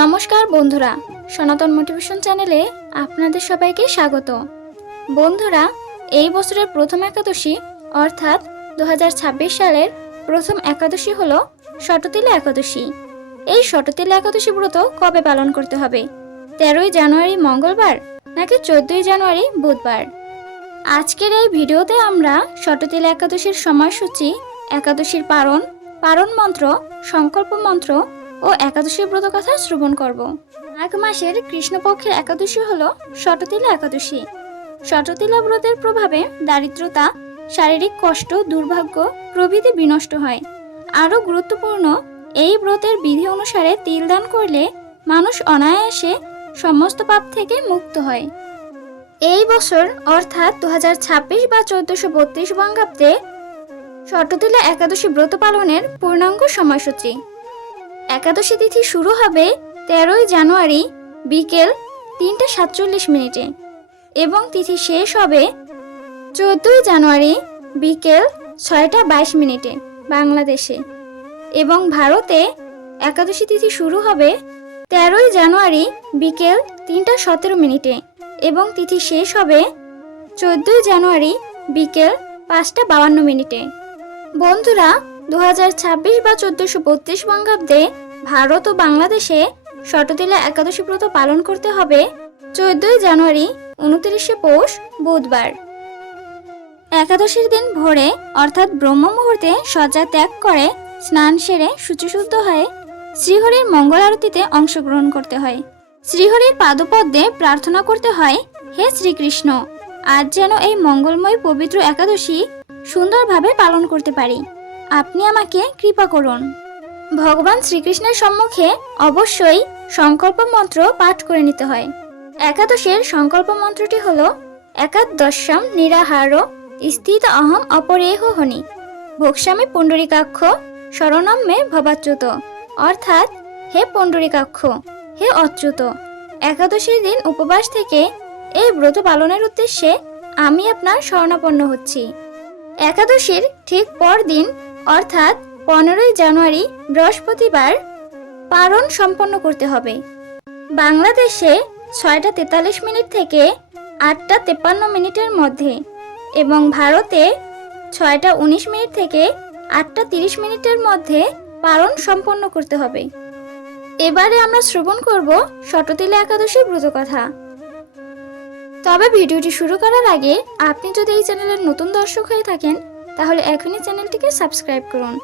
নমস্কার বন্ধুরা, সনাতন মোটিভেশন চ্যানেলে আপনাদের সবাইকে স্বাগত। বন্ধুরা, এই বছরের প্রথম একাদশী অর্থাৎ 2026 সালের প্রথম একাদশী হলো শততিলা একাদশী। এই শততিলা একাদশী ব্রত কবে পালন করতে হবে? 13ই জানুয়ারি মঙ্গলবার নাকি 14ই জানুয়ারি বুধবার? আজকের এই ভিডিওতে আমরা শততিলা একাদশীর সময়সূচি, একাদশীর পারণ মন্ত্র, সংকল্প মন্ত্র ও একাদশীর ব্রত কথা শ্রবণ করব। মাঘ মাসের কৃষ্ণপক্ষের একাদশী হলো শততিলা একাদশী। শততিলা ব্রতের প্রভাবে দারিদ্রতা, শারীরিক কষ্ট, দুর্ভাগ্য প্রভৃতি বিনষ্ট হয়। আরও গুরুত্বপূর্ণ, এই ব্রতের বিধি অনুসারে তিল দান করলে মানুষ অনায়াসে সমস্ত পাপ থেকে মুক্ত হয়। এই বছর অর্থাৎ 2026 বা 1432 বঙ্গাব্দে শততিলা একাদশী ব্রত পালনের পূর্ণাঙ্গ সময়সূচি। একাদশী তিথি শুরু হবে 13ই জানুয়ারি বিকেল 3:47 এবং তিথি শেষ হবে 14ই জানুয়ারি বিকেল 6:22 বাংলাদেশে। এবং ভারতে একাদশী তিথি শুরু হবে 13ই জানুয়ারি বিকেল 3:17 এবং তিথি শেষ হবে 14ই জানুয়ারি বিকেল 5:52। বন্ধুরা, 2026 বা 1432 বঙ্গাব্দে ভারত ও বাংলাদেশে শততিলা একাদশী ব্রত পালন করতে হবে 14ই জানুয়ারি 29শে পৌষ বুধবার। একাদশীর দিন ভোরে অর্থাৎ ব্রহ্ম মুহূর্তে শয্যা ত্যাগ করে স্নান সেরে শুচিশুদ্ধ হয়ে শ্রীহরির মঙ্গল আরতিতে অংশগ্রহণ করতে হয়। শ্রীহরির পাদপদ্মে প্রার্থনা করতে হয়, হে শ্রীকৃষ্ণ, আজ যেন এই মঙ্গলময় পবিত্র একাদশী সুন্দরভাবে পালন করতে পারি, আপনি আমাকে কৃপা করুন। ভগবান শ্রীকৃষ্ণের সম্মুখে অবশ্যই সংকল্প মন্ত্র পাঠ করে নিতে হয়। একাদশের সংকল্প মন্ত্রটি হল একাদশম নিরাহার স্থিত অহম অপরেহ হনি ভোক্সামি পুণ্ডরিকাক্ষ শরণম মে ভবাচ্যুত, অর্থাৎ হে পুণ্ডরিকাক্ষ, হে অচ্যুত, একাদশীর দিন উপবাস থেকে এই ব্রত পালনের উদ্দেশ্যে আমি আপনার শরণাপন্ন হচ্ছি। একাদশীর ঠিক পরদিন অর্থাৎ 15ই জানুয়ারি বৃহস্পতিবার পারণ সম্পন্ন করতে হবে। বাংলাদেশে 6:43 থেকে 8:53 মধ্যে এবং ভারতে 6:19 থেকে 8:30 মধ্যে পারণ সম্পন্ন করতে হবে। এবারে আমরা শ্রবণ করব শততিলা একাদশী ব্রত কথা। তবে ভিডিওটি শুরু করার আগে আপনি যদি এই চ্যানেলের নতুন দর্শক হয়ে থাকেন তাহলে এখনই চ্যানেলটিকে সাবস্ক্রাইব করুন।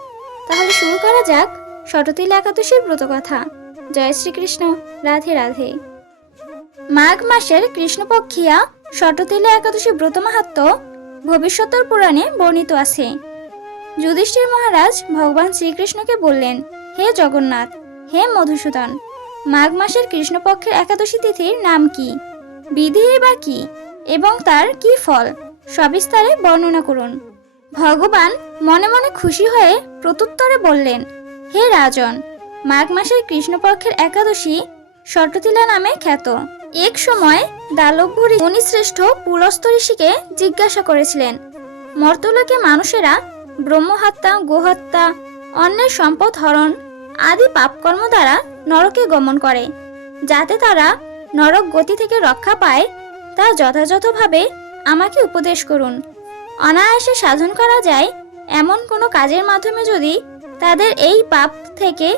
তাহলে শুরু করা যাক শততিলা একাদশীর ব্রত কথা। জয় শ্রীকৃষ্ণ, রাধে রাধে। মাঘ মাসের কৃষ্ণপক্ষিয়া শততিলা একাদশী ব্রত মাহাত্ম্য ভবিষ্যতের পুরাণে বর্ণিত আছে। যুধিষ্ঠির মহারাজ ভগবান শ্রীকৃষ্ণকে বললেন, হে জগন্নাথ, হে মধুসূদন, মাঘ মাসের কৃষ্ণপক্ষের একাদশী তিথির নাম কি, বিধি বা কি এবং তার কি ফল সবিস্তারে বর্ণনা করুন। ভগবান মনে মনে খুশি হয়ে প্রত্যুত্তরে বললেন, হে রাজন, মাঘ মাসের কৃষ্ণপক্ষের একাদশী শততিলা নামে খ্যাত। এক সময় দালব্য মুনিশ্রেষ্ঠ পুলস্ত ঋষিকে জিজ্ঞাসা করেছিলেন, মর্তলোকে মানুষেরা ব্রহ্মহত্যা, গোহত্যা, অন্যের সম্পদ হরণ আদি পাপকর্ম দ্বারা নরকে গমন করে, যাতে তারা নরক গতি থেকে রক্ষা পায় তা যথাযথভাবে আমাকে উপদেশ করুন। অনায়াসে সাধন করা যায় এমন কোনো কাজের মাধ্যমে যদি তাদের এই পাপ থেকে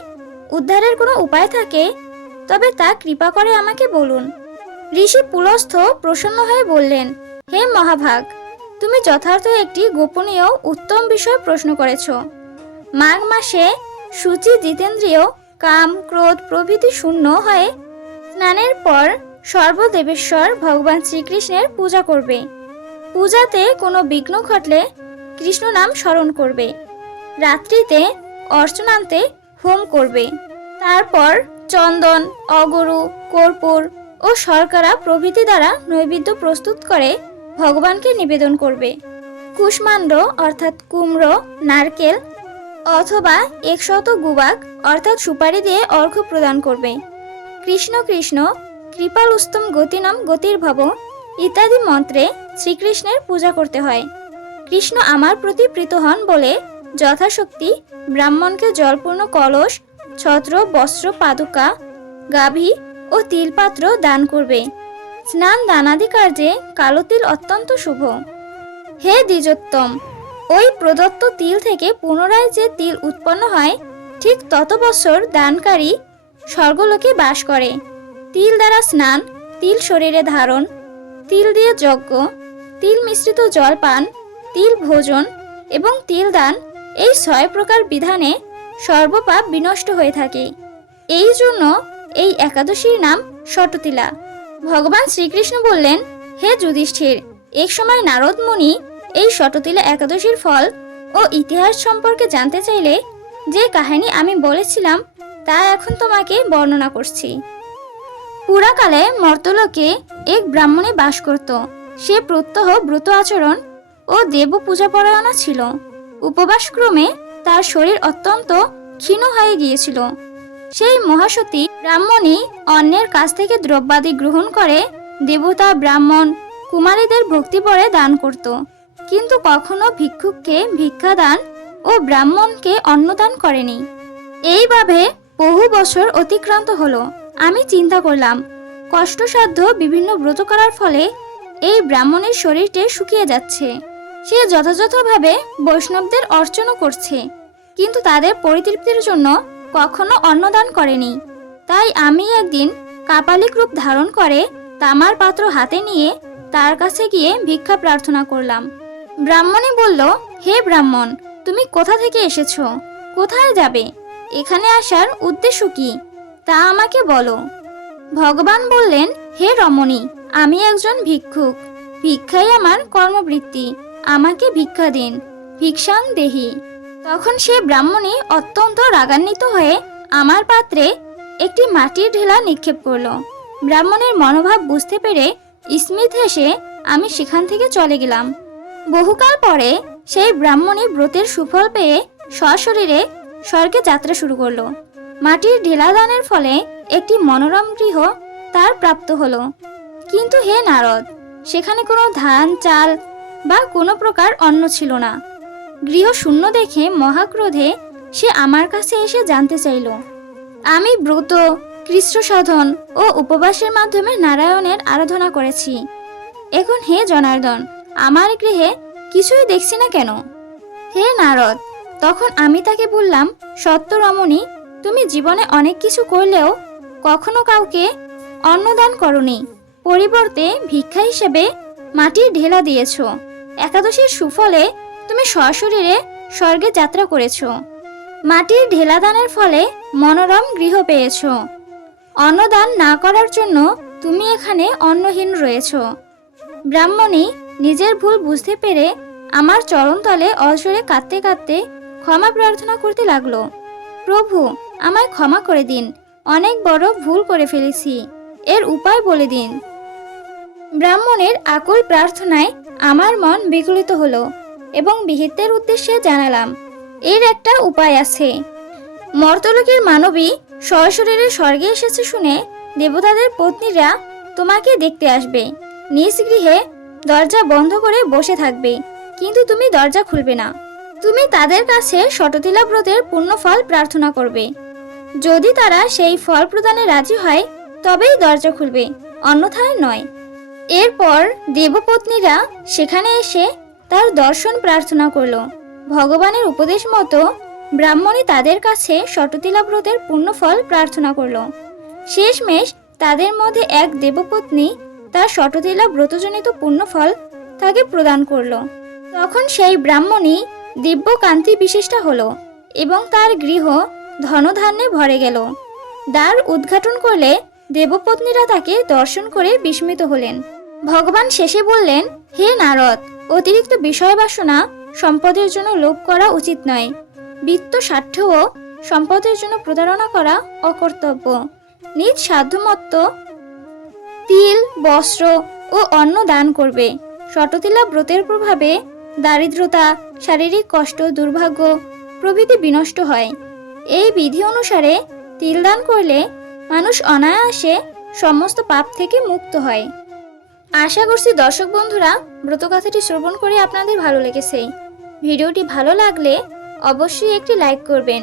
উদ্ধারের কোনো উপায় থাকে তবে তা কৃপা করে আমাকে বলুন। ঋষি পুলস্থ প্রসন্ন হয়ে বললেন, হে মহাভাগ, তুমি যথার্থ একটি গোপনীয় উত্তম বিষয় প্রশ্ন করেছ। মাঘ মাসে শুচি জিতেন্দ্রিয়, কাম ক্রোধ প্রভৃতি শূন্য হয়ে স্নানের পর সর্বদেবেশ্বর ভগবান শ্রীকৃষ্ণের পূজা করবে। পূজাতে কোনো বিঘ্ন ঘটলে কৃষ্ণ নাম স্মরণ করবে। রাত্রিতে অর্চনান্তে হোম করবে। তারপর চন্দন, অগরু, কর্পূর ও শর্করা প্রভৃতি দ্বারা নৈবেদ্য প্রস্তুত করে ভগবানকে নিবেদন করবে। কুষ্মাণ্ড অর্থাৎ কুমড়ো, নারকেল অথবা 100 গুবাক অর্থাৎ সুপারি দিয়ে অর্ঘ্য প্রদান করবে। কৃষ্ণ কৃষ্ণ কৃপালুস্তম গতিনাম গতির্ভব ইত্যাদি মন্ত্রে শ্রীকৃষ্ণের পূজা করতে হয়। কৃষ্ণ আমার প্রতি প্রীত হন বলে যথাশক্তি ব্রাহ্মণকে জলপূর্ণ কলস, ছত্র, বস্ত্র, পাদুকা, গাভী ও তিলপাত্র দান করবে। স্নান দানাদি কার্যে কালো তিল অত্যন্ত শুভ। হে দ্বিজোত্তম, ওই প্রদত্ত তিল থেকে পুনরায় যে তিল উৎপন্ন হয়, ঠিক তত বছর দানকারী স্বর্গলোকে বাস করে। তিল দ্বারা স্নান, তিল শরীরে ধারণ, তিল দিয়ে যজ্ঞ, তিল মিশ্রিত জল পান, তিল ভোজন এবং তিল দান, এই 6 প্রকার বিধানে সর্বপাপ বিনষ্ট হয়ে থাকে। এই জন্য এই একাদশীর নাম ষটতিলা। ভগবান শ্রীকৃষ্ণ বললেন, হে যুধিষ্ঠির, এক সময় নারদ মুনি এই ষটতিলা একাদশীর ফল ও ইতিহাস সম্পর্কে জানতে চাইলে যে কাহিনী আমি বলেছিলাম তা এখন তোমাকে বর্ণনা করছি। পুরাকালে মর্তলোকে এক ব্রাহ্মণে বাস করত। সে প্রত্যহ ব্রত আচরণ ও দেব পূজা পরায়ণা ছিল। উপবাসক্রমে তার শরীর অত্যন্ত ক্ষীণ হয়ে গিয়েছিল। সেই মহাসতী ব্রাহ্মণী অন্যের কাছ থেকে দ্রব্যাদি গ্রহণ করে দেবতা, ব্রাহ্মণ, কুমারীদের ভক্তি পরে দান করত, কিন্তু কখনো ভিক্ষুককে ভিক্ষাদান ও ব্রাহ্মণকে অন্নদান করেনি। এইভাবে বহু বছর অতিক্রান্ত হলো। আমি চিন্তা করলাম, কষ্টসাধ্য বিভিন্ন ব্রত করার ফলে এই ব্রাহ্মণের শরীরটি শুকিয়ে যাচ্ছে। সে যথাযথভাবে বৈষ্ণবদের অর্চনা করছে, কিন্তু তাদের পরিতৃপ্তির জন্য কখনো অন্নদান করেনি। তাই আমি একদিন কাপালিক রূপ ধারণ করে তামার পাত্র হাতে নিয়ে তার কাছে গিয়ে ভিক্ষা প্রার্থনা করলাম। ব্রাহ্মণী বলল, হে ব্রাহ্মণ, তুমি কোথা থেকে এসেছো? কোথায় যাবে? এখানে আসার উদ্দেশ্য কি তা আমাকে বলো। ভগবান বললেন, হে রমণী, আমি একজন ভিক্ষুক। ভিক্ষাই আমার কর্মবৃত্তি। আমাকে ভিক্ষা দিন, ভিক্ষাং দেহি। তখন সে ব্রাহ্মণী অত্যন্ত রাগান্বিত হয়ে আমার পাত্রে একটি মাটির ঢেলা নিক্ষেপ করল। ব্রাহ্মণের মনোভাব বুঝতে পেরে স্মিত হেসে আমি সেখান থেকে চলে গেলাম। বহুকাল পরে সেই ব্রাহ্মণী ব্রতের সুফল পেয়ে সশরীরে স্বর্গে যাত্রা শুরু করলো। মাটির ঢেলা দানের ফলে একটি মনোরম গৃহ তার প্রাপ্ত হলো। কিন্তু হে নারদ, সেখানে কোনো ধান, চাল বা কোনো প্রকার অন্ন ছিল না। গৃহ শূন্য দেখে মহাক্রোধে সে আমার কাছে এসে জানতে চাইল, আমি ব্রত, কৃষ্ণ সাধন ও উপবাসের মাধ্যমে নারায়ণের আরাধনা করেছি। এখন হে জনার্দন, আমার গৃহে কিছুই দেখছি না কেন? হে নারদ, তখন আমি তাকে বললাম, সত্য রমণী, তুমি জীবনে অনেক কিছু করলেও কখনো কাউকে অন্নদান করনি। পরিবর্তে ভিক্ষা হিসেবে মাটির ঢেলা দিয়েছ। একাদশীর সুফলে তুমি সশরীরে স্বর্গে যাত্রা করেছ। মাটির ঢেলা দানের ফলে মনোরম গৃহ পেয়েছ। অন্নদান না করার জন্য তুমি এখানে অন্নহীন রয়েছ। ব্রাহ্মণী নিজের ভুল বুঝতে পেরে আমার চরণতলে অঝরে কাঁদতে কাঁদতে ক্ষমা প্রার্থনা করতে লাগলো। প্রভু, আমায় ক্ষমা করে দিন, অনেক বড় ভুল করে ফেলেছি, এর উপায় বলে দিন। ব্রাহ্মণের আকুল প্রার্থনায় আমার মন বিগলিত হলো এবং বিহিতের উদ্দেশ্যে জানালাম, এর একটা উপায় আছে। মর্তলোকের মানবী সশরীরে স্বর্গে এসেছে শুনে দেবতাদের পত্নীরা তোমাকে দেখতে আসবে। নিজ গৃহে দরজা বন্ধ করে বসে থাকবে, কিন্তু তুমি দরজা খুলবে না। তুমি তাদের কাছে ষটতিলা ব্রতের পুণ্যফল প্রার্থনা করবে। যদি তারা সেই ফল প্রদানে রাজি হয় তবেই দরজা খুলবে, অন্যথায় নয়। এরপর দেবপত্নীরা সেখানে এসে তার দর্শন প্রার্থনা করল। ভগবানের উপদেশ মতো ব্রাহ্মণী তাদের কাছে ষটতিলা ব্রতের পুণ্যফল প্রার্থনা করল। শেষমেশ তাদের মধ্যে এক দেবপত্নী তার ষটতিলা ব্রতজনিত পুণ্যফল তাকে প্রদান করল। তখন সেই ব্রাহ্মণী দিব্য কান্তি বিশিষ্টা হলো এবং তার গৃহ ধনধান্যে ভরে গেল। দ্বার উদ্ঘাটন করলে দেবপত্নীরা তাকে দর্শন করে বিস্মিত হলেন। ভগবান শেষে বললেন, হে নারদ, অতিরিক্ত বিষয় বাসনা সম্পদের জন্য লোভ করা উচিত নয়। বিত্ত স্বার্থ ও সম্পদের জন্য প্রতারণা করা অকর্তব্য। নিজ সাধ্যমতো তিল, বস্ত্র ও অন্ন দান করবে। ষটতিলা ব্রতের প্রভাবে দারিদ্রতা, শারীরিক কষ্ট, দুর্ভাগ্য প্রভৃতি বিনষ্ট হয়। এই বিধি অনুসারে তিল দান করলে মানুষ অনায়াসে সমস্ত পাপ থেকে মুক্ত হয়। আশা করছি দর্শক বন্ধুরা ব্রতকথাটি শ্রবণ করে আপনাদের ভালো লেগেছে। ভিডিওটি ভালো লাগলে অবশ্যই একটি লাইক করবেন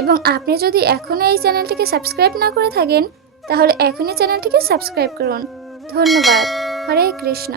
এবং আপনি যদি এখনো এই চ্যানেলটিকে সাবস্ক্রাইব না করে থাকেন তাহলে এখনই চ্যানেলটিকে সাবস্ক্রাইব করুন। ধন্যবাদ। হরে কৃষ্ণ।